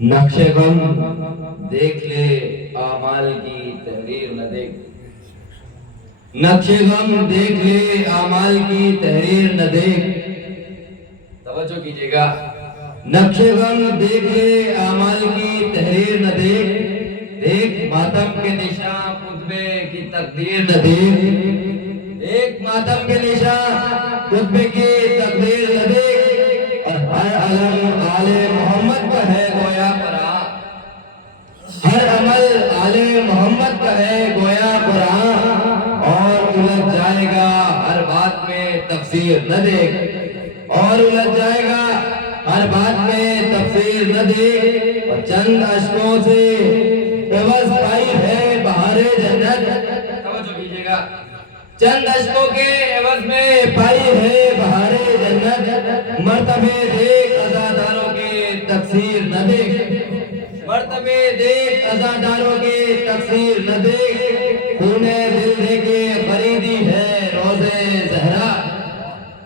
نقش غم دیکھ لے اعمال کی تحریر نہ دیکھ، نقش غم دیکھ لے اعمال کی تحریر نہ دیکھ، توجہ کیجیے گا، نقش غم دیکھ لے اعمال کی تحریر نہ دیکھ، دیکھ ماتم کے نشاں خطبے کی تقدیر نہ دیکھ، ایک ماتم کے نشاں خطبے کی تقدیر نہ دیکھ، اور ہر علم آل محمد کا ہے گویا قرآن، ہر عمل آل محمد کا ہے گویا قرآن، اور الجھ جائے گا ہر بات میں تفسیر نہ دیکھ، اور الجھ جائے گا ہر بات میں تفسیر نہ دیکھ، اور چند اشکوں سے عوض پائی ہے بہار جنت، توجہ کیجیے گا، چند اشکوں کے عوض میں پائی ہے بہار جنت، مرتبے دیکھ عزاداروں کے تقصیر نہ دیکھ، مرتبے دیکھ عزاداروں کے تقصیر نہ دیکھ، خون دل دے کے خریدی ہے روزے زہرا،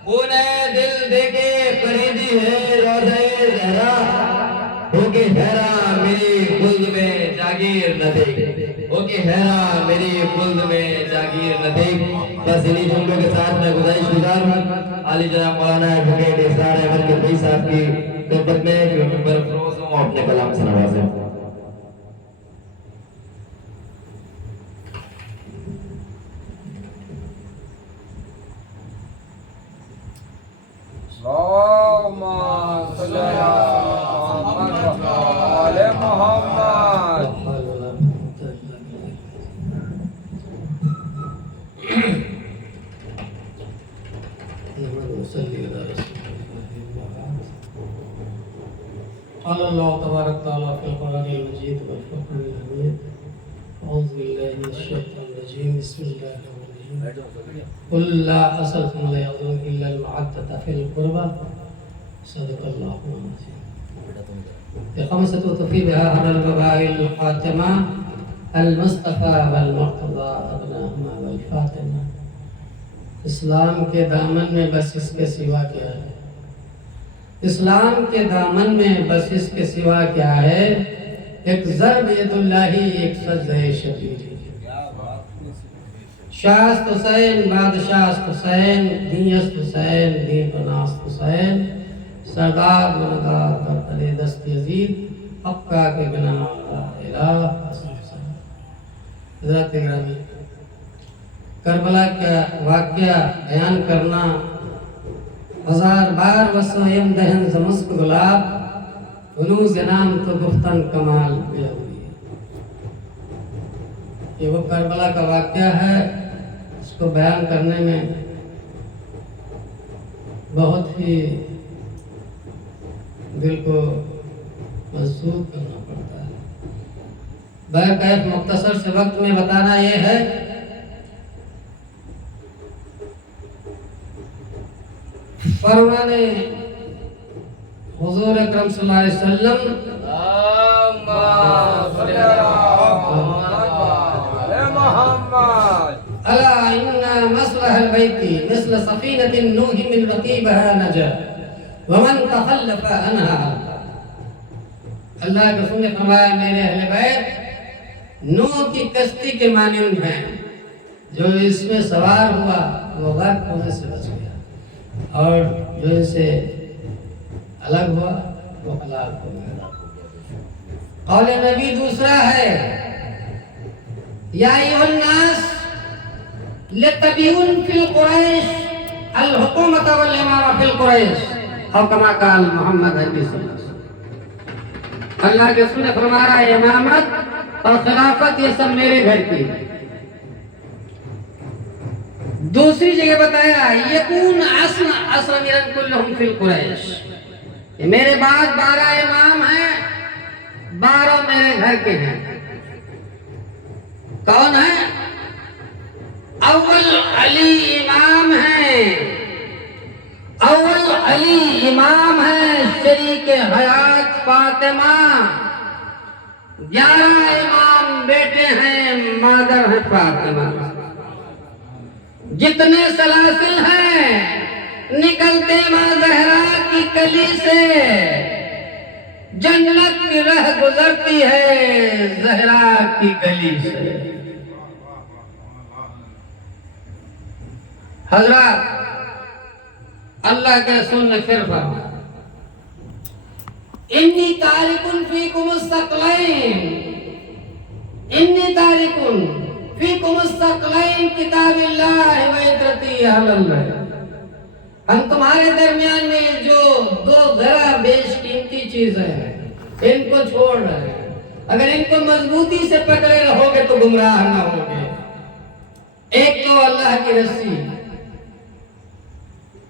خون دل دے کے خریدی ہے روزے زہرا، ہو کے حیران میری خلد میں جاگیر نہ دیکھ، ہو کے حیران میری خلد میں جاگیر نہ دیکھ۔ بس انہی جملوں کے ساتھ میں گزارش گزار ہوں عالی جناب مولانا ایڈوکیٹ اسرار احمد کبھی صاحب کی خدمت میں کہ ممبر فروز ہوں اپنے کلام سے نوازیں۔ اللهم صل على محمد وعلى آل محمد۔ قال الله تبارك وتعالى في القرآن المجيد والفرقان الحميد أعوذ بالله من الشيطان الرجيم بسم الله الرحمن الرحيم قل لا أسألكم عليه أجرا إلا المودة في القربى صدق الله العظيم بخمسة تفي بها على الوباء الخاتمة المصطفى والمرتضى أبناهما والفاطمة۔ اسلام کے دامن میں بس اس کے سوا کیا ہے، اسلام کے دامن میں بس اس کے سوا کیا ہے، ایک ضرب ید اللہ ایک سجدہ شبیر، شاست حسین بادشاست حسین دین است حسین دین پناست حسین، سردار بردار برتر دست یزید حقا کے بنا لا الہ حسین۔ حضرت گرامی، کربلا کا واقعہ بیان کرنا ہزار بار وسائم دہن زمسک گلاب، ہنوز نام تو گفتن کمال ملا ہوئی ہے۔ یہ وہ کربلا کا واقعہ ہے، اس کو بیان کرنے میں بہت ہی دل کو محسوس کرنا پڑتا ہے۔ بہرکیف مختصر سے وقت میں بتانا یہ ہے، فرمان حضور اکرم صلی اللہ علیہ وسلم اللهم صل على محمد وعلى آل محمد۔ الا ان مصلح البيت مثل سفينة النوح من رقيبها نجا ومن تخلف عنها۔ اللہ کے رسول نے فرمایا میرے اہل بیت نوح کی کشتی کے مانند ہیں، جو اس میں سوار ہوا وہ غرق ہونے سے بچ گیا، اور جو ان سے الگ ہوا وہ ہلاک ہو گیا۔ قول نبی دوسرا ہے، یا ایھا الناس لتبیون فی القریش الحکومت والامامہ فی القریش، اور کما قال محمد علیہ السلام۔ اللہ کے رسول نے فرمایا امامت اور خلافت یہ سب میرے گھر کی ہے۔ دوسری جگہ بتایا یکون اصل امیرن کلہم فی القریش، یہ میرے بعد 12 امام ہیں، 12 میرے گھر کے ہیں۔ کون ہیں؟ اول علی امام ہیں، اول علی امام ہیں، شریک حیات فاطمہ، 11 امام بیٹے ہیں، مادر ہے فاطمہ۔ جتنے سلاسل ہیں نکلتے ماں زہرا کی کلی سے، جنت کی راہ گزرتی ہے زہرا کی گلی سے۔ حضرات اللہ کے رسول نے پھر فرمایا انی تارکن فیکم الثقلین، انی تارکن فیکم الثقلین کتاب اللہ و عطرتی اہل اللہ۔ ہم تمہارے درمیان میں جو دو ذرا بیش قیمتی چیزیں ہیں ان کو چھوڑ رہے ہیں، اگر ان کو مضبوطی سے پکڑے رہو گے تو گمراہ نہ ہوگے۔ ایک تو اللہ کی رسی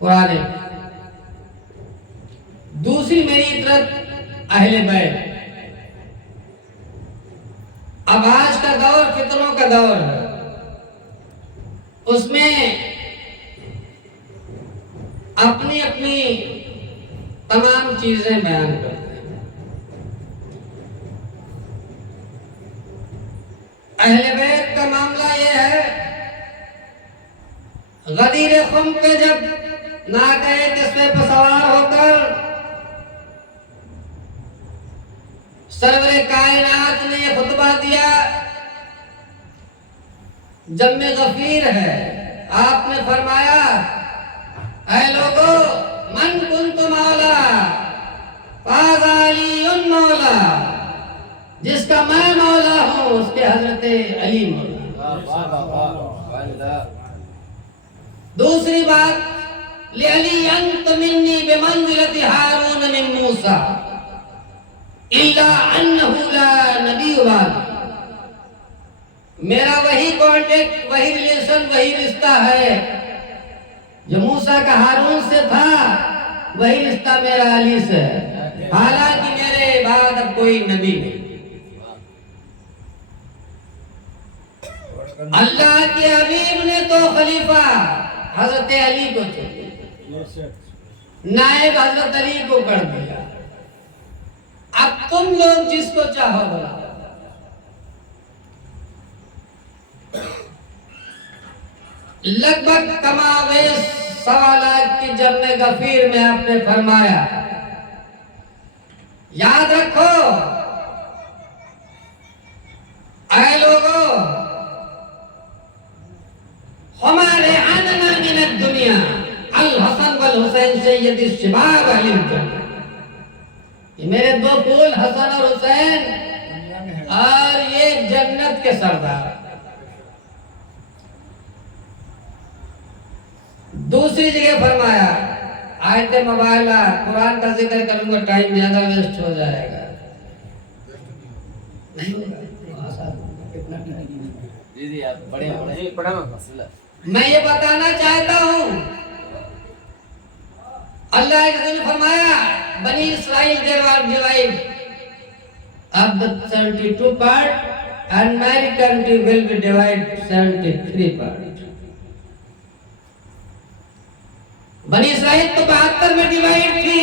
قرآن، دوسری میری عطرت اہل بیت۔ اب آج کا دور فتنوں کا دور ہے، اس میں اپنی اپنی تمام چیزیں بیان کرتے ہیں۔ اہل بیت کا معاملہ یہ ہے، غدیر خم پہ جب ناقہ قصبے پر سوار ہو کر سرور کائنات نے یہ خطبہ دیا، جب میں غفیر ہے، آپ نے فرمایا اے لوگو من کنت مولا فاز علی مولا، جس کا میں مولا ہوں اس کے حضرت علی مولا۔ دوسری بات لعلی انت منی بمنزلت ہارون من موسیٰ الا انہ لا نبی بعد، میرا وہی کانٹیکٹ، وہی ریلیشن، وہی رشتہ ہے جو موسیٰ کا ہارون سے تھا، وہی رشتہ میرا علی سے ہے، حالانکہ میرے بعد اب کوئی نبی نہیں۔ اللہ کے حبیب نے تو خلیفہ حضرت علی کو چاہیے، نائب حضرت علی کو کر دیا، اب تم لوگ جس کو چاہو بلا۔ لگ بھگ کماویز 1.25 لاکھ کی جنگ غفیر میں آپ نے فرمایا یاد رکھو اے لوگو، ہمارے آننا من الدنیا الحسن والحسین سید الشباب اہل الجنہ، یہ میرے دو پھول حسن اور حسین اور یہ جنت کے سردار۔ دوسری جگہ فرمایا آیت مبارکہ قرآن کا ذکر کروں گا ٹائم زیادہ ویسٹ ہو جائے گا، میں یہ بتانا چاہتا ہوں، اللہ کے رسول نے فرمایا بنی اسرائیل they were divided of the 72 part and my country will be divided 73 part۔ بنی اسرائیل تو 72 میں ڈیوائیڈ تھی،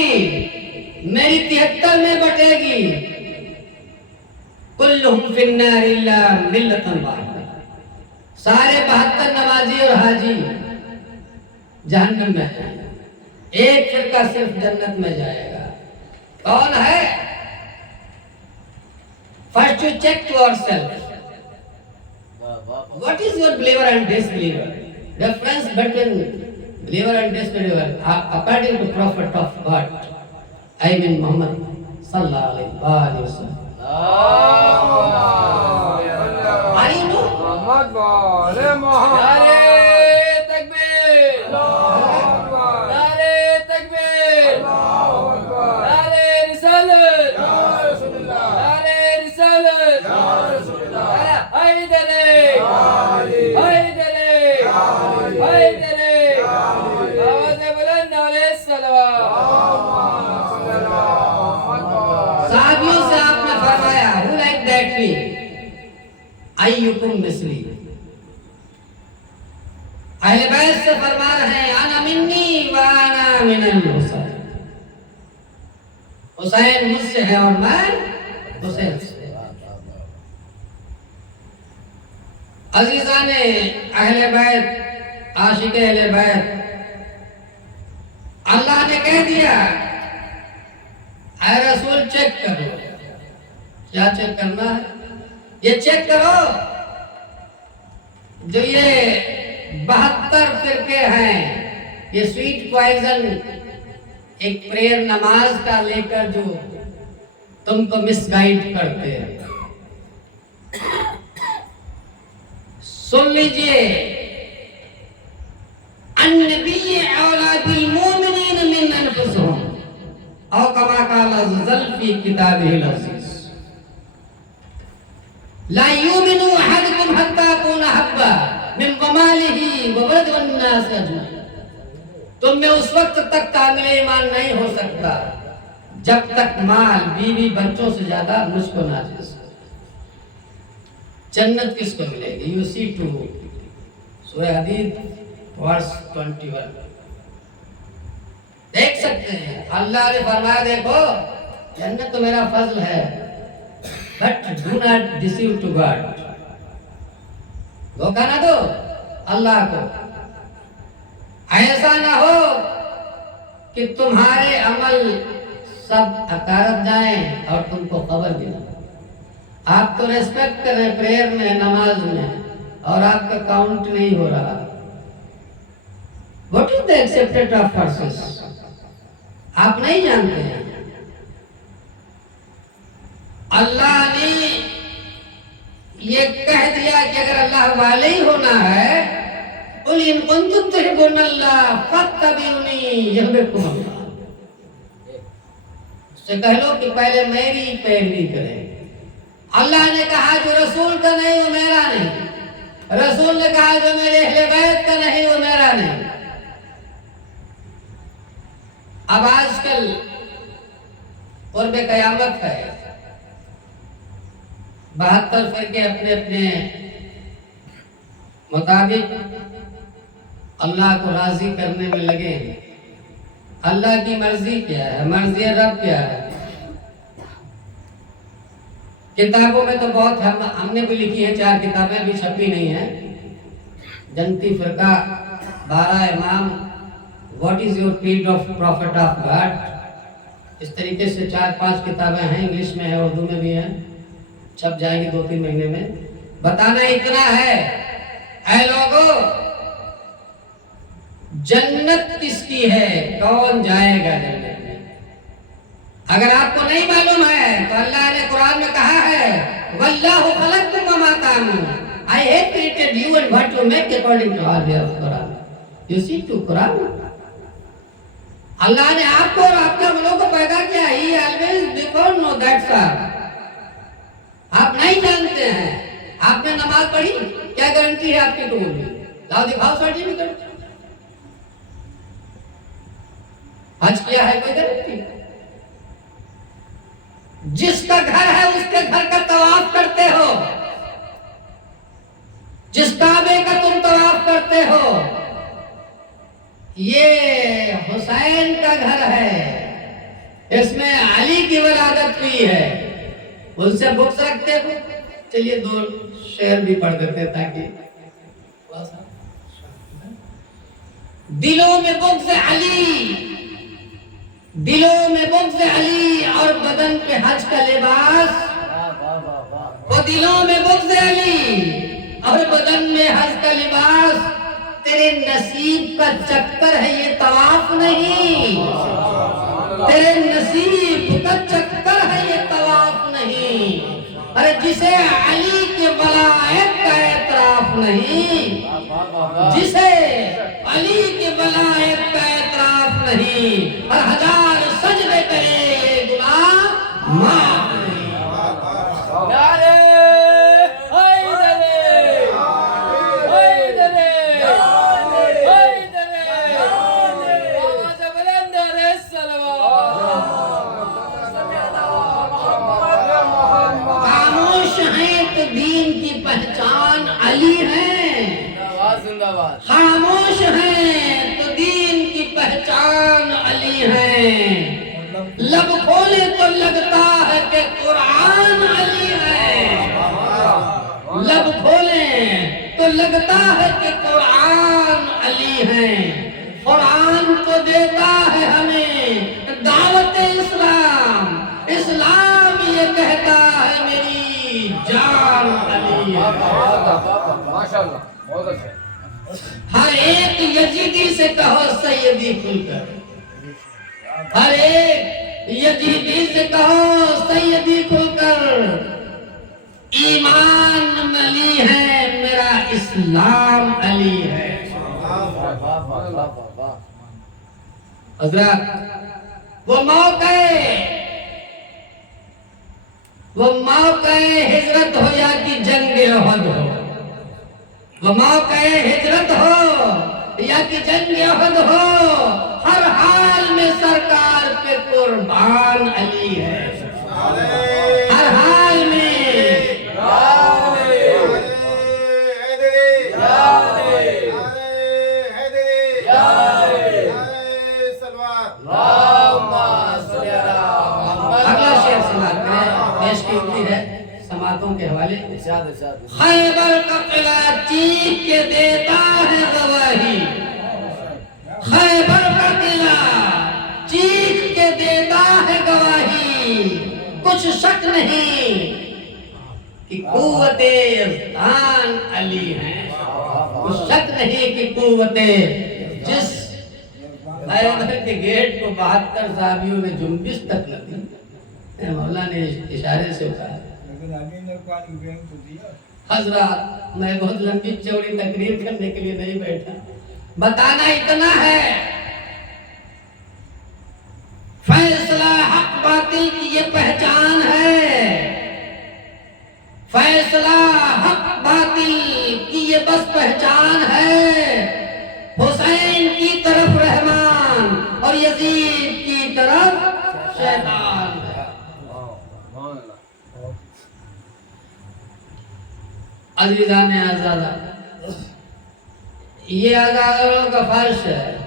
میری 73 میں بٹے گی۔ کلہم فی النار الا ملۃ واحدہ، سارے 72 نمازی اور حاجی جہنم میں ہیں، ایک فرقہ صرف جنت میں جائے گا۔ کون ہے؟ First you check to yourself what is your believer and disbeliever, difference between believer and disbeliever according to Prophet of God, I mean Muhammad sallallahu alaihi wasallam. Are you know? محمد والے محمد، نعرے تکبیر، نعرے تکبیر، نعرے رسالت، نعرے رسالت، نعرہ حیدری، حیدری، حیدری، آواز بلند علیہ السلام۔ صحابیوں سے آپ نے فرمایا who like that me ایکم مثلی، اہل بیت سے فرما رہے ہیں انا منی و انا من الحسین، حسین مجھ سے ہے اور میں حسین سے۔ عزیزان اہل بیت، عاشق اہل بیت، اللہ نے کہہ دیا اے رسول چیک کرو. کیا چیک کرنا ہے؟ یہ چیک کرو جو یہ 72 فرقے ہیں، یہ سویٹ پوائزن ایک پریئر نماز کا لے کر جو تم کو مس گائیڈ کرتے ہیں. سن لیجئے، النبی اولا بالمومنین من انفسهم او کما قال عز وجل فی کتابہ العزیز لا یؤمن احدکم حتی یکون احب من مالہ وولدہ والناس اجمعین. تم میں اس وقت تک کامل ایمان نہیں ہو سکتا جب تک مال، بیوی، بچوں سے زیادہ مجھ کو نہ جیسا. جنت کس کو ملے گی؟ یو سی 2 سورہ حدید ورس 21 دیکھ سکتے ہیں. اللہ نے فرمایا دیکھو جنت تو میرا فضل ہے، but do not deceive to God. دھوکہ نہ دو اللہ کو. ایسا نہ ہو کہ تمہارے عمل سب اکارت جائیں اور تم کو خبر بھی نہ. آپ تو ریسپیکٹ کر رہے ہیں پریئر میں، نماز میں، اور آپ کا کاؤنٹ نہیں ہو رہا. What is the accepted of persons? آپ نہیں جانتے ہیں. اللہ نے یہ کہہ دیا کہ اگر اللہ والے ہی ہونا ہے، قُلْ إِن كُنتُمْ تُحِبُّونَ اللَّهَ فَاتَّبِعُونِي يُحْبِبْكُمُ اللَّهُ. اس سے کہہ لو کہ پہلے میری پیروی کریں. اللہ نے کہا جو رسول کا نہیں وہ میرا نہیں. رسول نے کہا جو میرے اہل بیت کا نہیں وہ میرا نہیں. اب آج کل قرب قیامت ہے، 72 فرقے اپنے اپنے مطابق اللہ کو راضی کرنے میں لگے ہیں. اللہ کی مرضی کیا ہے؟ مرضی رب کیا ہے؟ کتابوں میں تو بہت ہم نے بھی لکھی ہیں، 4 کتابیں بھی چھپی نہیں ہیں. جنتی فرقہ، 12 امام، what is your creed of prophet of God, اس طریقے سے 4-5 کتابیں ہیں، انگلش میں ہے، اردو میں بھی ہیں، چھپ جائیں گی 2-3 مہینے میں. بتانا اتنا ہے اے لوگو، جنت کس کی ہے؟ کون جائے گا جنت میں؟ اگر آپ کو نہیں معلوم ہے تو اللہ نے قرآن میں کہا ہے وَاللَّهُ خَلَقَكُمْ وَمَا تَعْمَلُونَ. I have created you and what you make according to all your Quran. You see to Quran. اللہ نے آپ کو اور آپ کے عملوں کو پیدا کیا. He always before know that's all. آپ نہیں جانتے ہیں. آپ نے نماز پڑھی، کیا گارنٹی ہے آپ کی قبول ہوئی؟ لاؤ دکھاؤ سرٹیفکیٹ. حج کیا ہے، کوئی گارنٹی؟ جس کا گھر ہے اس کے گھر کا طواف کرتے ہو، جس کعبے کا تم طواف کرتے ہو، یہ حسین کا گھر ہے، اس میں علی کی ولادت ہوئی ہے. ان سے بکس رکھتے ہو. چلیے 2 شعر بھی پڑھ دیتے تاکہ دلوں میں بغض علی، دلوں میں بغض علی اور بدن پہ حج کا لباس. وہ دلوں میں بغض علی اور بدن میں حج کا لباس. تیرے نصیب کا چکر ہے یہ طواف نہیں. تیرے نصیب کا چکر ہے یہ طواف نہیں. ارے جسے علی کے ولایت کا اعتراف نہیں، جسے علی کے ولایت کا اعتراف نہیں، اور 1000 سجدے کرے یہ گناہ معاف نہیں. نعرے حیدرے، حیدرے، حیدرے، آواز بلند نعرے صلوات. خاموش ہیں تو دین کی پہچان علی ہے. زندہ باد. خاموش ہیں تو دین کی پہچان علی ہے. لب کھولے تو لگتا ہے کہ قرآن علی ہے. لب کھولے تو لگتا ہے کہ قرآن علی ہے. قرآن تو دیتا ہے ہمیں دعوت اسلام. اسلام یہ کہتا ہے میری جان علی ہے۔ ماشاءاللہ بہت اچھا۔ ہر ایک یزیدی سے کہو سیدی کھل کر، ہر ایک یزیدی سے کہو سیدی کھل کر، ایمان علی ہے میرا اسلام علی ہے۔ حضرات وہ موقع ہجرت ہو یا کہ جنگ احد ہو، وہ موقع ہجرت ہو یا کہ جنگ احد ہو، ہر حال میں سرکار پہ قربان علی ہے، ہر حال میں۔ اگلا شعر سماعت کریں، پیش کی ہوئی ہے سماعتوں کے حوالے۔ خیبر کا قلعہ چیخ کے دیتا ہے گواہی، خیبر کا قلعہ چیخ کے دیتا ہے گواہی، کچھ شک نہیں کہ قوت یزدان علی ہیں، کچھ شک نہیں کہ قوت جس خیبر کے گیٹ کو 72 صحابیوں نے جنبش تک نہ دی، مولا نے اشارے سے کہا۔ حضرات میں بہت لمبی چوڑی تقریر کرنے کے لیے نہیں بیٹھا، بتانا اتنا ہے فیصلہ حق باطل کی یہ پہچان ہے، فیصلہ حق باطل کی یہ بس پہچان ہے، حسین کی طرف رحمان اور یزید کی طرف شیطان ہے۔ عزیزان آزادہ، یہ آزادوں کا فرش ہے۔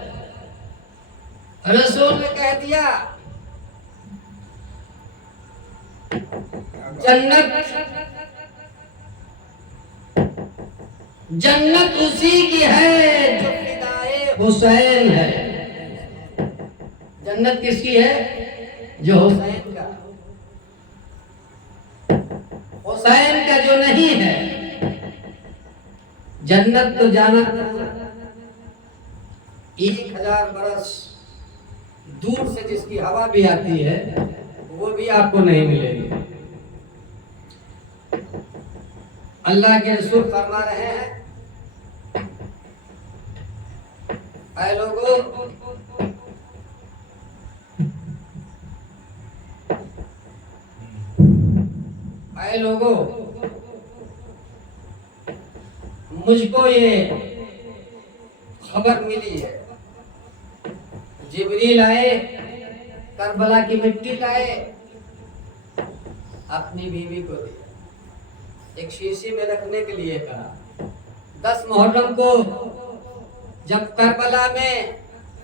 رسول نے کہہ دیا جنت اسی کی ہے جو فدائے حسین ہے۔ جنت کس کی ہے؟ جو حسین کا، حسین کا جو نہیں ہے۔ جنت تو جانا 1000 برس دور سے جس کی ہوا بھی آتی ہے وہ بھی آپ کو نہیں ملے گی۔ اللہ کے رسول فرما رہے ہیں، اے لوگوں اے لوگوں مجھ کو یہ خبر ملی ہے، جبریل آئے کربلا کی مٹی لائے، اپنی بیوی کو دیا، ایک شیشے میں رکھنے کے لیے کہا۔ 10 محرم کو جب کربلا میں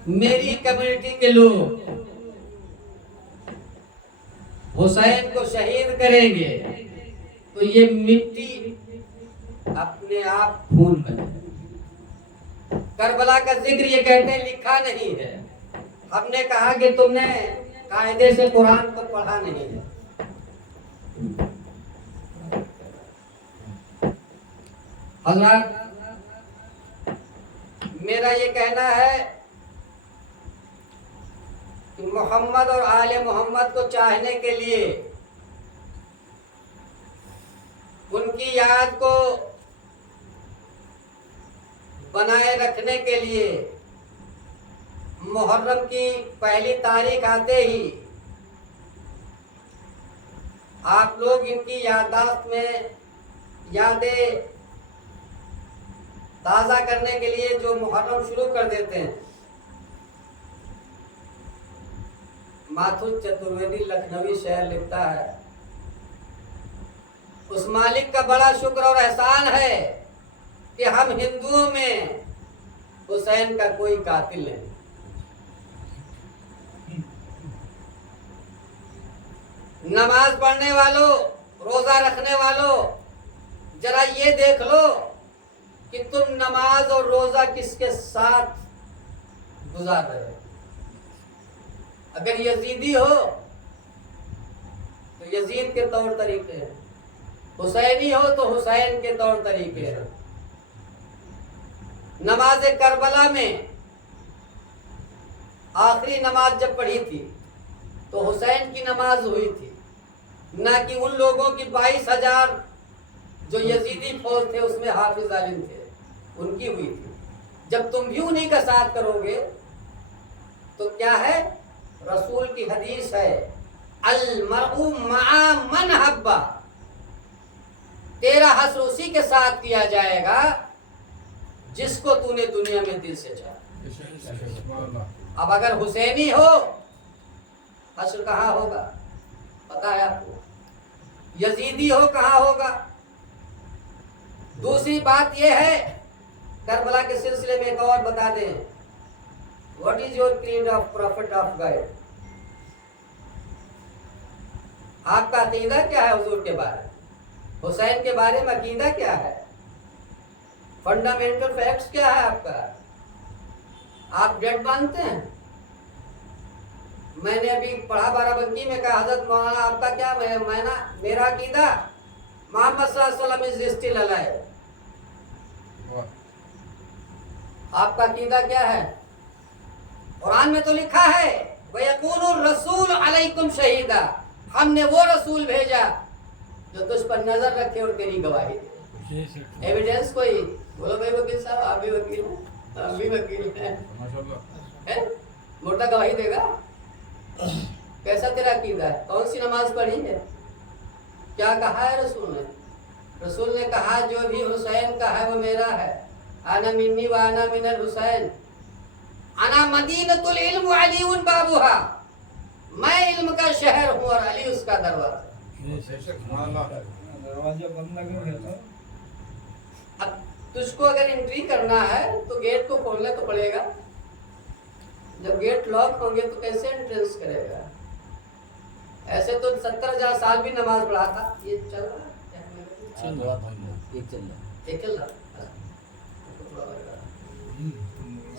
میری کمیونٹی کے لوگ حسین کو شہید کریں گے تو یہ مٹی اپنے آپ خون بنے۔ کربلا کا ذکر یہ کہتے ہیں لکھا نہیں ہے، ہم نے کہا کہ تم نے قاعدے سے قرآن کو پڑھا نہیں ہے۔ حضرات میرا یہ کہنا ہے کہ محمد اور آل محمد کو چاہنے کے لیے، ان کی یاد کو بنائے رکھنے کے لیے محرم کی پہلی تاریخ آتے ہی آپ لوگ ان کی یادداشت میں یادیں تازہ کرنے کے لیے جو محرم شروع کر دیتے ہیں۔ ماتھو چترویدی لکھنوی شعر لکھتا ہے، اس مالک کا بڑا شکر اور احسان ہے کہ ہم ہندوؤں میں حسین کا کوئی قاتل نہیں۔ نماز پڑھنے والوں، روزہ رکھنے والوں، ذرا یہ دیکھ لو کہ تم نماز اور روزہ کس کے ساتھ گزار رہے ہو۔ اگر یزیدی ہو تو یزید کے طور طریقے ہیں، حسینی ہو تو حسین کے طور طریقے ہیں۔ نماز کربلا میں آخری نماز جب پڑھی تھی تو حسین کی نماز ہوئی تھی، نہ کہ ان لوگوں کی 22,000 جو یزیدی فوج تھے اس میں حافظ عالم تھے، ان کی ہوئی تھی۔ جب تم بھی انہی کا ساتھ کرو گے تو کیا ہے؟ رسول کی حدیث ہے المرء مع من حبا، تیرا حشر اسی کے ساتھ کیا جائے گا جس کو تو نے دنیا میں دل سے چاہا۔ اب اگر حسینی ہو حشر کہاں ہوگا پتا ہے آپ کو؟ یزیدی ہو کہاں ہوگا؟ دوسری بات یہ ہے، کربلا کے سلسلے میں ایک اور بتا دیں، what is your creed of prophet of God? آپ کا عقیدہ کیا ہے حضور کے بارے میں؟ حسین کے بارے میں عقیدہ کیا ہے؟ فنڈامنٹل فیکٹس کیا ہے آپ کا؟ آپ ڈیٹ مانتے ہیں؟ میں نے ابھی پڑھا بارہ بنکی میں کہا حضرت مولانا آپ کا کیا؟ میرا عقیدہ محمد صلی اللہ علیہ وسلم از اسٹل الائیو۔ آپ کا عقیدہ کیا ہے؟ قرآن میں تو لکھا ہے وَيَقُولُ الرَّسُولُ عَلَيْكُمْ شَهِيدًا، ہم نے وہ رسول بھیجا جو تجھ پر نظر رکھے اور تیری گواہی دے۔ ایویڈنس کوئی؟ بولو بھائی وکیل صاحب، آپ بھی وکیل ہیں، ہم بھی وکیل ہیں، مردہ گواہی دے گا؟ کیسا تیرا عقیدہ ہے؟ کون سی نماز پڑھی ہے؟ کیا کہا ہے رسول نے؟ رسول نے کہا جو بھی حسین کا ہے وہ میرا ہے، انا منی و انا من الحسین، انا مدینۃ العلم و علی بابها، میں علم کا شہر ہوں اور علی اس کا دروازہ۔ اب تجھ کو اگر انٹری کرنا ہے تو گیٹ کو کھولنا تو پڑے گا، جب گیٹ لاک ہوں گے تو کیسے انٹرنس کرے گا؟ ایسے تو 70,000 سال بھی نماز پڑھاتا، یہ چل رہا ہے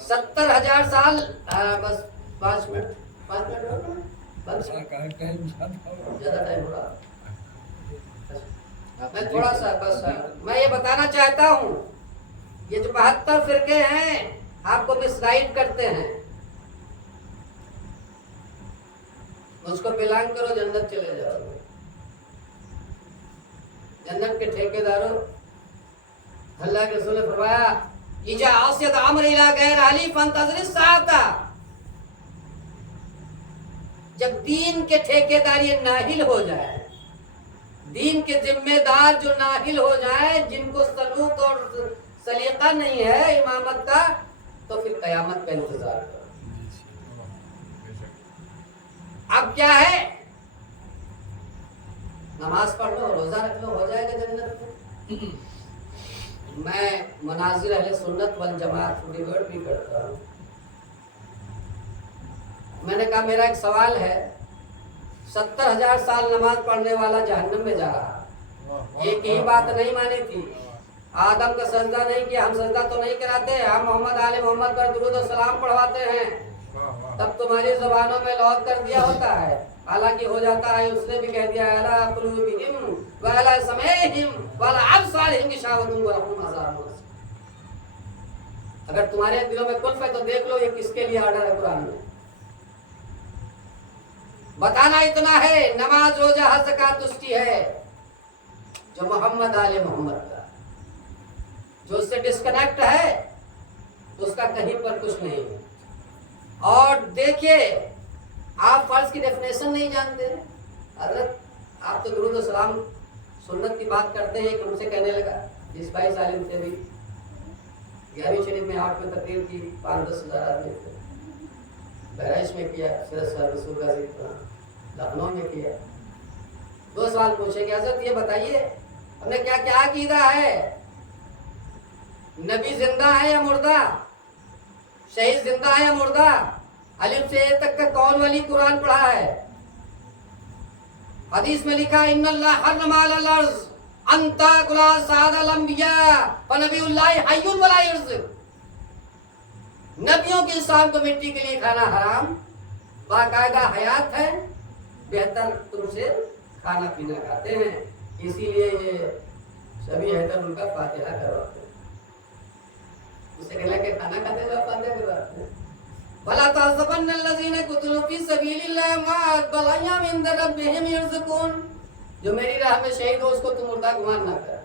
70,000 سال، بس 5 منٹ زیادہ ٹائم ہو رہا، میں تھوڑا سا بس میں یہ بتانا چاہتا ہوں، یہ جو 72 فرقے ہیں آپ کو مس گائیڈ کرتے ہیں، اس کو بلانگ کرو جنت چلے جاؤ، جنت کے ٹھیکیداروں۔ اللہ کے رسول نے فرمایا اذا عصیت امر الی غیر اہلی فانتظر الساعۃ، جب دین کے ٹھیکیداری نااہل ہو جائے، دین کے ذمہ دار جو نااہل ہو جائے، جن کو سلوک اور سلیقہ نہیں ہے امامت کا، تو پھر قیامت کا انتظار کرو۔ اب کیا ہے؟ نماز پڑھ لو، روزہ رکھ لو، ہو جائے گا جنت میں۔ میں مناظر اہل سنت والجماعت ڈیبیٹ بھی کرتا ہوں۔ میں نے کہا میرا ایک سوال ہے، 70,000 سال نماز پڑھنے والا جہنم میں جا رہا، ایک ہی بات نہیں مانی تھی، آدم کا سجدہ نہیں کیا، ہم سجدہ تو نہیں کراتے، ہم محمد آل محمد پر درود و سلام پڑھواتے ہیں، تب تمہاری زبانوں میں لوٹ کر دیا ہوتا ہے، حالانکہ ہو جاتا ہے اس نے بھی کہہ دیا الا قلوبہم وعلی سمعہم وعلی ابصارہم غشاوۃ ولہم عذاب عظیم۔ اگر تمہارے دلوں میں کلف ہے تو دیکھ لو یہ کس کے لیے آرڈر ہے قرآن میں۔ بتانا اتنا ہے، نماز روزہ حج زکات اس کی ہے جو محمد آل محمد کا، جو اس سے ڈسکنیکٹ ہے اس کا کہیں پر کچھ نہیں ہے۔ اور دیکھیے آپ فرض کی ڈیفینیشن نہیں جانتے، حضرت آپ تو درود و سلام سنت کی بات کرتے ہیں کہ ان سے کہنے لگا 20-22 عالم تھے بھی، 11ویں شریف میں 8 میں تقریر کی، 5-10 ہزار آدمی تھے، بہرائچ میں کیا، سیرت صاحب رسول غازی لکھنؤ میں کیا۔ 2 سوال پوچھے کہ حضرت یہ بتائیے ہم نے کیا کیا عقیدہ ہے، نبی زندہ ہے یا مردہ، شہید زندہ ہے یا مردہ، الف سے اے تک کا کون ولی قرآن پڑھا ہے؟ حدیث میں لکھا ان اللہ حرم علی الارض ان تاکل اجساد الانبیاء فنبی اللہ حی ولا یرزق، نبیوں کے انسان کو مٹی کے لیے کھانا حرام، باقاعدہ حیات ہے، بہتر تم سے کھانا پینا کھاتے ہیں، اسی لیے یہ سبھی حیدر ان کا فاتحہ کرواتے ہیں، اسے کہنا کہ کھانا کھاتے ہیں فاتحہ کرواتے ہیں۔ وَلَا تَحْسَبَنَّ الَّذِينَ قُتِلُوا فِي سَبِيلِ اللَّهِ أَمْوَاتٌ بَلْ أَحْيَاءٌ عِندَ رَبِّهِمْ يُرْزَقُونَ۔ جو میری راہ میں شہید ہو اس کو تم مردہ گمان نہ کر،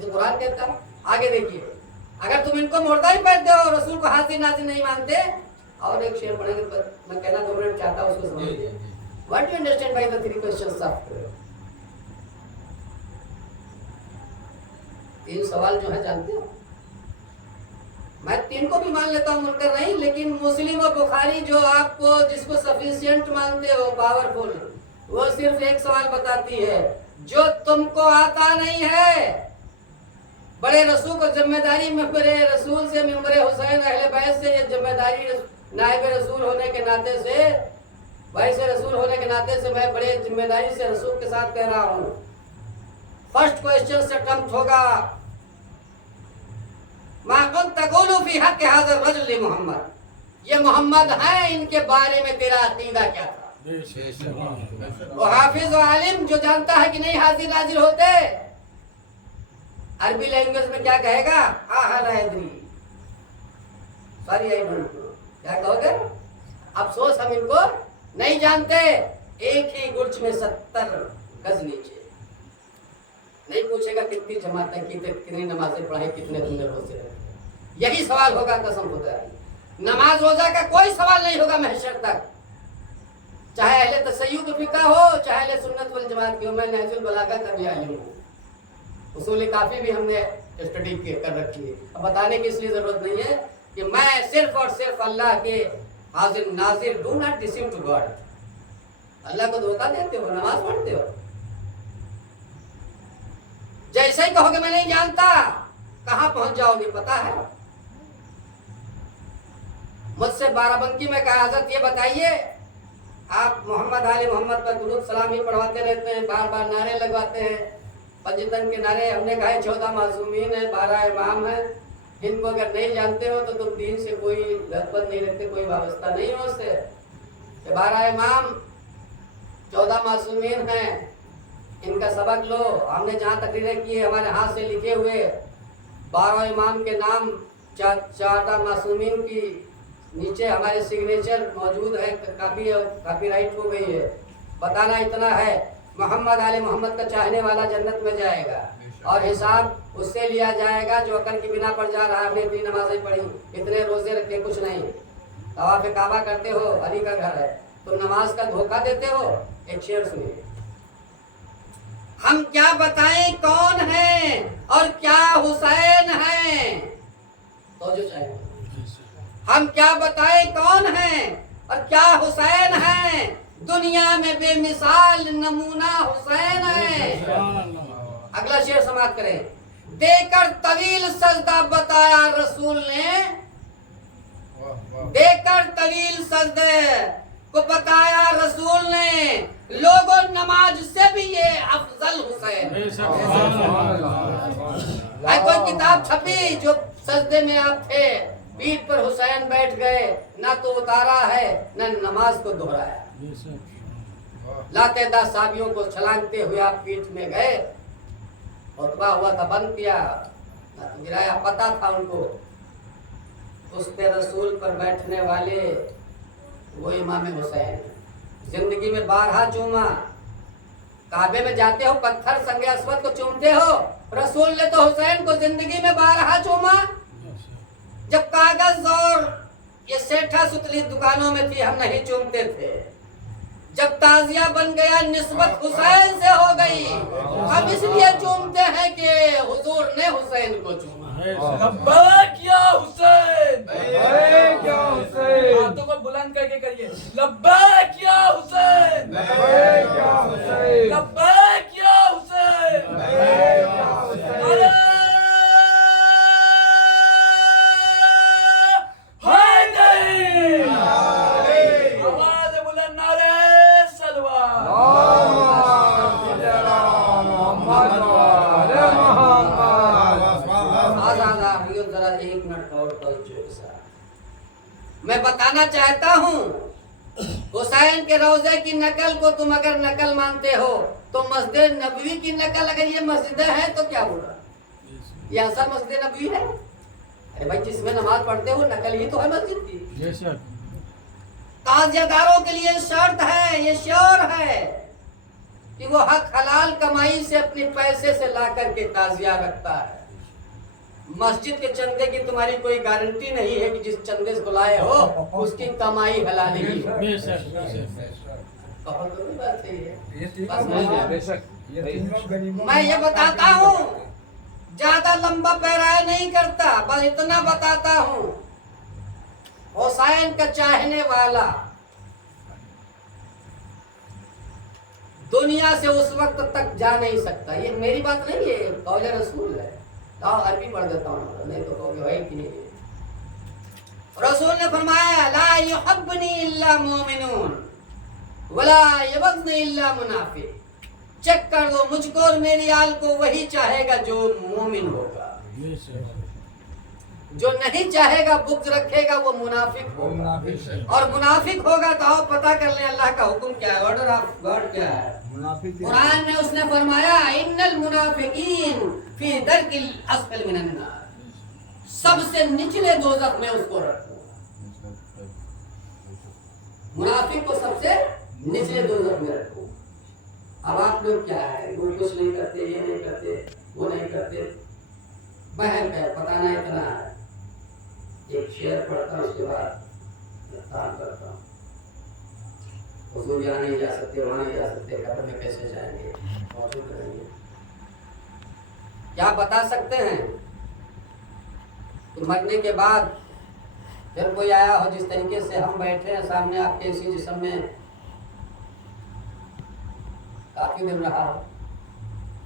تو قرآن کہتا ہے۔ آگے دیکھیے، اگر تم ان کو مردہ ہی کہتے ہو، رسول کو حاضر ناظر نہیں مانتے، اور ایک شعر پڑھیں گے، میں کہنا 2 منٹ چاہتا ہوں اس کو سمجھیے۔ What do you understand by the 3 questions of prayer؟ 3 سوال جو ہے جانتے ہو؟ میں 3 کو بھی مان لیتا ہوں، منکر نہیں، لیکن مسلم اور بخاری جو آپ کو جس کو سفیشینٹ مانتے ہو، پاورفل، وہ صرف ایک سوال بتاتی ہے، جو تم کو آتا نہیں ہے۔ بڑے رسول کو ذمہ داری ممبر رسول سے، ممبر حسین اہل بیت سے، یہ ذمہ داری نائب رسول ہونے کے ناطے سے، وائس رسول ہونے کے ناطے سے میں بڑے ذمہ داری سے رسول کے ساتھ کہہ رہا ہوں۔ فرسٹ کوئسچن سے ٹمپ ہوگا، ما كنت تقول في حق هذا الرجل محمد، یہ محمد ہیں، ان کے بارے میں تیرا عقیدہ کیا تھا؟ وہ حافظ و عالم جو جانتا ہے کہ نہیں حاضر ناظر ہوتے، عربی لینگویج میں کیا کہے گا؟ لا ادری، سوری آئی ڈونٹ نو، کیا کہو گے؟ افسوس ہم ان کو نہیں جانتے۔ ایک ہی گرچ میں 70 گز نیچے، نہیں پوچھے گا کتنی جماعتیں کی، کتنی نمازیں پڑھیں، کتنے تم نے روزے رکھے، یہی سوال ہوگا قسم خدا ہے۔ نماز روزہ کا کوئی سوال نہیں ہوگا محشر تک، چاہے اہل تشیع فقہ ہو، چاہے اہل سنت والجماعت کی ہو۔ میں نہج البلاغہ کا بھی عالم ہوں، اصول کافی بھی ہم نے اسٹڈی کر رکھی ہے، اب بتانے کی اس لیے ضرورت نہیں ہے کہ میں صرف اور صرف اللہ کے حاضر ناظر، do not deceive to God, اللہ کو دھوکہ دیتے ہو، نماز پڑھتے ہو، جیسے ہی کہو گے میں نہیں جانتا، کہاں پہنچ جاؤ گے پتا ہے؟ مجھ سے بارہ بنکی میں کہا، حضرت یہ بتائیے آپ محمد آل محمد پر درود سلام ہی پڑھواتے رہتے ہیں، بار بار نعرے لگواتے ہیں، پنجتن کے نعرے، ہم نے کہا 14 معصومین ہیں، 12 امام ہیں، ان کو اگر نہیں جانتے ہو تو تم دین سے کوئی رغبت نہیں رکھتے، کوئی وابستہ نہیں ہو اس سے، کہ 12 امام 14 معصومین ہیں، ان کا سبق لو۔ ہم نے جہاں تقریریں کی ہمارے ہاتھ سے لکھے ہوئے 12 امام کے نام 14 معصومین کی نیچے ہمارے سگنیچر موجود ہے، کاپی رائٹ ہو گئی ہے۔ بتانا اتنا ہے، محمد آل محمد کا چاہنے والا جنت میں جائے گا، اور حساب اس سے لیا جائے گا جو عقل کی بنا پر جا رہا ہے۔ ہم نے اتنی نمازیں پڑھی، اتنے روزے رکھے، کچھ نہیں، طواف کعبہ کرتے ہو، علی کا گھر ہے، تم نماز کا دھوکہ دیتے ہو۔ ایک شعر سنیے، ہم کیا بتائیں کون ہیں اور کیا حسین ہیں، تو جو چاہے ہم کیا بتائیں کون ہیں اور کیا حسین ہیں، دنیا میں بے مثال نمونہ حسین ہے۔ اگلا شعر سماعت کریں، دے کر طویل سجدہ بتایا رسول نے، دے کر طویل سجدے کو بتایا رسول نے، لوگوں نماز سے بھی یہ افضل حسین ہے۔ کوئی کتاب چھپی جو سجدے میں آپ تھے، پیٹھ پر حسین بیٹھ گئے، نہ تو اتارا ہے نہ نماز کو دہرایا، لاتعداد صحابیوں کو چھلانگتے ہوئے آپ پیٹھ میں گئے، خطبہ ہوا تھا بند کیا، نہ تو گرایا، پتا تھا ان کو اس پہ رسول پر بیٹھنے والے وہ امام حسین، زندگی میں بارہا چوما، کعبے میں جاتے ہو پتھر سنگ اسود کو چومتے ہو، رسول نے تو حسین کو زندگی میں بارہا چوما۔ جب کاغذ اور یہ سیٹھا ستلی دکانوں میں تھی ہم نہیں چومتے تھے، جب تعزیہ بن گیا نسبت حسین سے ہو گئی، ہم اس لیے چومتے ہیں کہ حضور نے حسین کو چوما۔ لبیک یا حسین، لبیک یا حسین، ہاتھوں کو بلند کر کے کہیے، لبیک یا حسین، لبیک یا حسین، لبیک یا حسین، لبیک یا حسین، میں بتانا چاہتا ہوں، حسین کے روضے کی نقل کو تم اگر نقل مانتے ہو تو مسجد نبوی کی نقل اگر یہ مسجدیں ہیں تو کیا ہو رہا؟ یہ اصل مسجد نبوی ہے؟ ارے بھائی جس میں نماز پڑھتے ہو نقل ہی تو ہے مسجد کی. تعزیہ داروں کے لیے شرط ہے، یہ شعور ہے کہ وہ حق حلال کمائی سے اپنے پیسے سے لا کر کے تعزیہ رکھتا ہے. مسجد کے چندے کی تمہاری کوئی گارنٹی نہیں ہے کہ جس چندے کو لائے ہو اس کی کمائی حلال ہی ہو. میں یہ بتاتا ہوں، زیادہ لمبا پیرائے نہیں کرتا، بس اتنا بتاتا ہوں، حسین کا چاہنے والا دنیا سے اس وقت تک جا نہیں سکتا. یہ میری بات نہیں ہے، قول رسول ہے. لاؤ عربی پڑھ دیتا ہوں، نہیں تو کہو گے کہ نہیں. رسول نے فرمایا لا يحبني الا مومنون ولا يبغضني الا منافق. چیک کر دو، مجھ کو اور میری آل کو وہی چاہے گا جو مومن ہوگا، جو نہیں چاہے گا بغض رکھے گا وہ منافق ہوگا. اور منافق ہوگا تو آپ پتہ کر لیں اللہ کا حکم کیا ہے، آرڈر آف گاڈ کیا ہے. قرآن میں اس نے فرمایا ان المنافقین فی درک الاسفل من النار، سب سے نچلے دوزخ میں اس کو رکھو. منافق کو سب سے نچلے دوزخ میں رکھو. اب آپ لوگ کیا ہے، وہ کچھ نہیں کرتے، یہ نہیں کرتے، وہ نہیں کرتے، بہر کا پتہ نہ اتنا ہے. ایک شعر پڑھتا ہوں اس کے بعد کام کرتا ہوں. حضور یہاں نہیں جا سکتے، وہاں نہیں جا سکتے، قبر میں کیسے جائیں گے، موجود کریں گے. کیا بتا سکتے ہیں کہ مرنے کے بعد پھر کوئی آیا ہو جس طریقے سے ہم بیٹھے ہیں سامنے آپ کے اسی جسم میں کافی دن رہا ہو،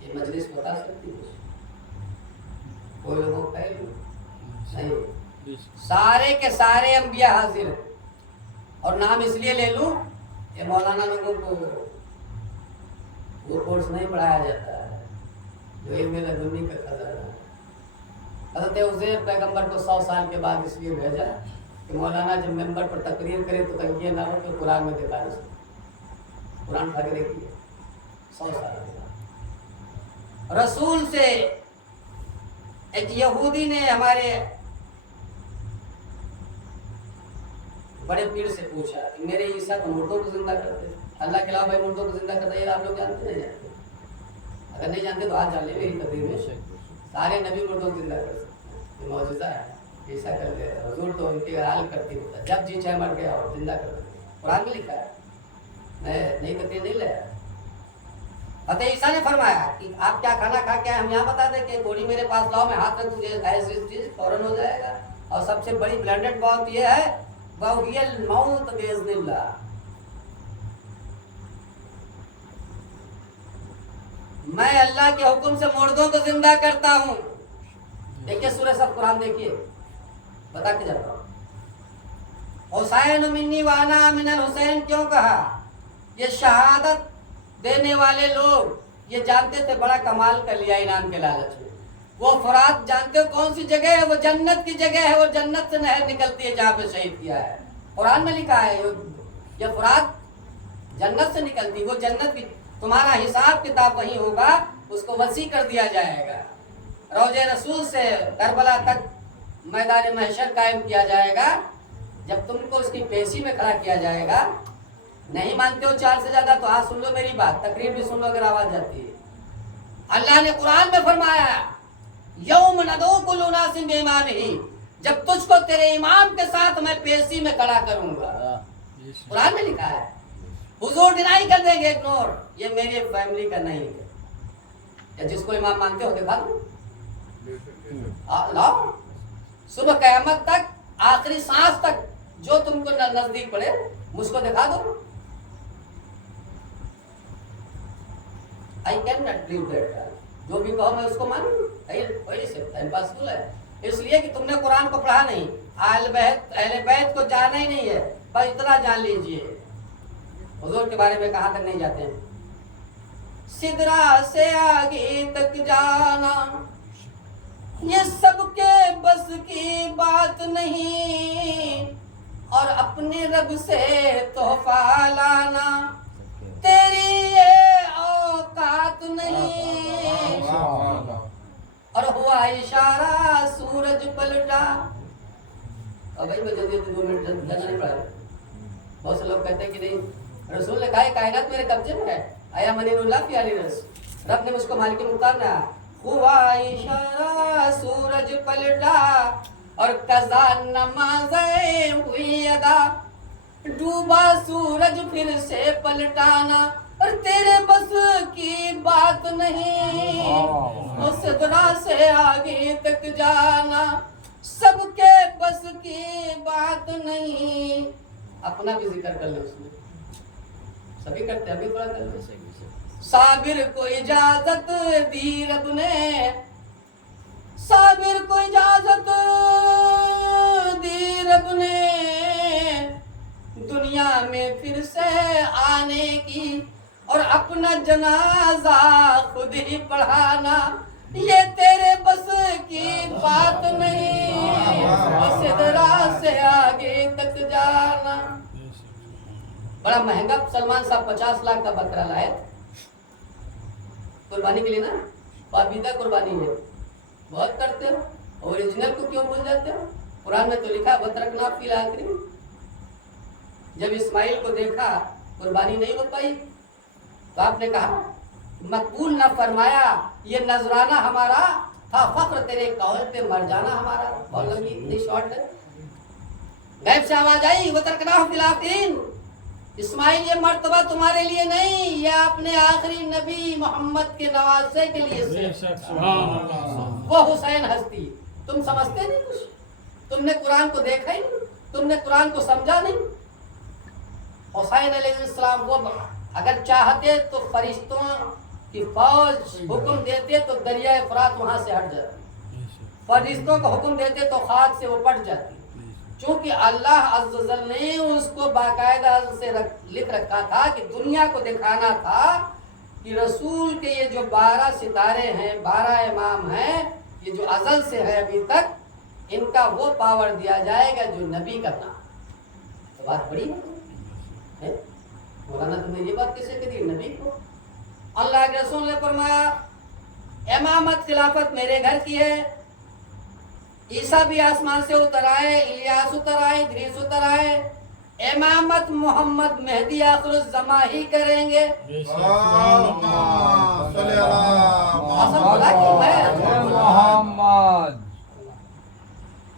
یہ مجلس بتا سکتی ہے؟ کوئی لوگوں نہیں، سارے کے سارے انبیاء حاضر ہیں. اور نام اس لیے لے لوں کہ مولانا لوگوں کو وہ کورس نہیں پڑھایا جاتا ہے جو علم لدنی کا خزانہ ہے. حضرت عزیر پیغمبر کو 100 سال کے بعد اس لیے بھیجا کہ مولانا جب ممبر پر تقریر کرے تو یہ نہ ہو کہ قرآن میں دکھا دے. قرآن اٹھا کے دیکھیے 100 سال کے بعد. رسول سے ایک یہودی نے ہمارے بڑے پیر سے پوچھا کہ میرے عیسیٰ تو مردوں کو زندہ کرتے ہیں، اللہ کے علاوہ بھائی مردوں کو زندہ کرتا ہے، یہ آپ لوگ جانتے نہیں جانتے؟ اگر نہیں جانتے تو آج جان لیں. میری تقریر میں سارے نبی مردوں کو زندہ کر سکتے ہیں، یہ معجزہ ہے. عیسیٰ کر دے، حضور تو انتقال کرتی ہوتا، جب جی چاہے مر گیا اور زندہ کر دے. قرآن میں لکھا ہے، میں نئی تقریر نہیں لایا. حضرت عیسیٰ نے فرمایا کہ آپ کیا کھانا کھا کے ہم یہاں بتا دیں کہ گولی میرے پاس لاؤ، میں ہاتھ رکھ تجھے ایسی چیز فوراً ہو جائے گا. اور سب سے بڑی بلینڈڈ بات یہ ہے وَهِيَ الْمَوْتُ بِإِذْنِ اللَّهِ. میں اللہ کے حکم سے مردوں کو زندہ کرتا ہوں. دیکھیے سورہ صف قرآن دیکھیے، بتا کے جاتا ہوں. حسین منی وانا من الحسین کیوں کہا؟ یہ شہادت دینے والے لوگ یہ جانتے تھے بڑا کمال کر لیا انعام کے لالچ میں. وہ فرات جانتے ہو کون سی جگہ ہے؟ وہ جنت کی جگہ ہے. وہ جنت سے نہر نکلتی ہے جہاں پہ شہید کیا ہے. قرآن میں لکھا ہے یہ فرات جنت سے نکلتی. وہ جنت کی تمہارا حساب کتاب وہیں ہوگا، اس کو وسیع کر دیا جائے گا. روضہ رسول سے کربلا تک میدان محشر قائم کیا جائے گا. جب تم کو اس کی پیشی میں کھڑا کیا جائے گا. نہیں مانتے ہو 4 سے زیادہ تو آج سن لو میری بات، تقریر بھی سن لو اگر آواز جاتی ہے. اللہ نے قرآن میں فرمایا یوم ندعو کل اناس بامامہم، جب تجھ کو تیرے امام کے ساتھ میں پیشی میں کھڑا کروں گا. قرآن میں لکھا ہے. حضور ڈینائی کر دیں گے، اگنور، یہ میری فیملی کا نہیں ہے. یا جس کو امام مانتے ہو دکھا دوں، لاؤ. صبح قیامت تک آخری سانس تک جو تم کو نزدیک پڑے مجھ کو دکھا دو. I cannot believe that. جو بھی کہو میں اس کو مانوں، وہی سکتا ہے، امپاسبل ہے. اس لیے کہ تم نے قرآن کو پڑھا نہیں، اہل بیت کو جانا ہی نہیں ہے. بس اتنا جان لیجئے حضور کے بارے میں کہاں تک نہیں جاتے ہیں. سدرا سے آگے تک جانا یہ سب کے بس کی بات نہیں، اور اپنے رب سے تحفہ لانا تیری یہ اوقات بات نہیں، اور ہوا اشارہ سورج پلٹا. اور بھائی میں جلدی 2 منٹ جانا نہیں پڑا. بہت سے لوگ کہتے ہیں کہ نہیں، رسول نے کہا ہے کائنات میرے قبضے میں ہے، آیا منیر اللہ فی علی رس، رب نے مجھ کو مالک مختار نے. ہوا اشارہ سورج پلٹا اور قضا نمازیں ہوئی ادا، ڈوبا سورج پھر سے پلٹانا اور تیرے بس کی بات نہیں، اس طرح سے آگے تک جانا سب کے بس کی بات نہیں. اپنا بھی ذکر کر لیں، اس میں سبھی کرتے ہیں، ابھی تھوڑا کر لیں. صابر کو اجازت دی رب نے، صابر کو اجازت دی رب نے دنیا میں پھر سے آنے کی، اور اپنا جنازہ خود ہی پڑھانا یہ تیرے بس کی بات نہیں، اس طرح سے آگے تک جانا. بڑا مہنگا سلمان صاحب 50 لاکھ کا بکرا لائے قربانی کے لیے نا، پابیدہ قربانی ہے، بہت کرتے ہو. اوریجنل کو کیوں بھول جاتے ہو؟ قرآن میں تو لکھا وَتَرَكْنَا فِي الْآخِرِينَ. جب اسماعیل کو دیکھا قربانی نہیں ہو پائی تو آپ نے کہا مقبول نہ فرمایا، یہ نذرانہ ہمارا تھا، فخر تیرے قول پہ مر جانا ہمارا. بہت لمبی نہیں، شارٹ ہے. غیب سے آواز آئی وَتَرَكْنَاهُ فِي الْآخِرِينَ، اسماعیل یہ مرتبہ تمہارے لیے نہیں، یہ اپنے آخری نبی محمد کے نواسے کے لیے. وہ حسین ہستی تم سمجھتے نہیں کچھ، تم نے قرآن کو دیکھا ہی نہیں، تم نے قرآن کو سمجھا نہیں. حسین علیہ السلام وہ اگر چاہتے تو فرشتوں کی فوج حکم دیتے تو دریائے فرات وہاں سے ہٹ جاتی، فرشتوں کو حکم دیتے تو خاک سے وہ پٹ جاتی. چونکہ اللہ عز و جل نے اس کو باقاعدہ سے لکھ رکھا تھا کہ دنیا کو دکھانا تھا کہ رسول کے یہ جو 12 ستارے ہیں، 12 امام ہیں، یہ جو ازل سے ہے ابھی تک، ان کا وہ پاور دیا جائے گا جو نبی کا تھا. تو بات بڑی ہے مولانا، تم نے یہ بات کیسے کہی نبی کو؟ اللہ کے رسول نے فرمایا امامت خلافت میرے گھر کی ہے، عیسیٰ بھی آسمان سے اتر آئے، الیاس اتر آئے، ادریس اتر آئے، امامت محمد مہدی آخر الزمان ہی کریں گے.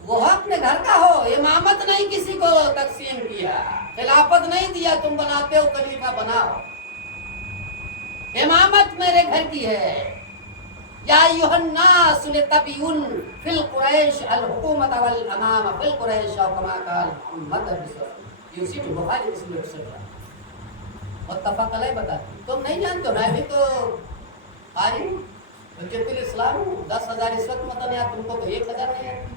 وہ اپنے گھر کا ہو، امامت نہیں کسی کو تقسیم کیا، خلافت نہیں دیا تم بناتے ہو خلیفہ بناؤ. امامت میرے گھر کی ہے. یا ایھا الناس لتبیون فی القریش الحکومت والامام فی القریش او کما قال محمد یہ اسی میں بخاری مسلم میں چل رہا ہے. متفق علیہ بتاتی تم نہیں جانتے ہو، میں بھی تو قاری ہوں، حجت الاسلام ہوں. 10,000 اس وقت مدنیات، تم کو تو 1,000 نہیں آتی.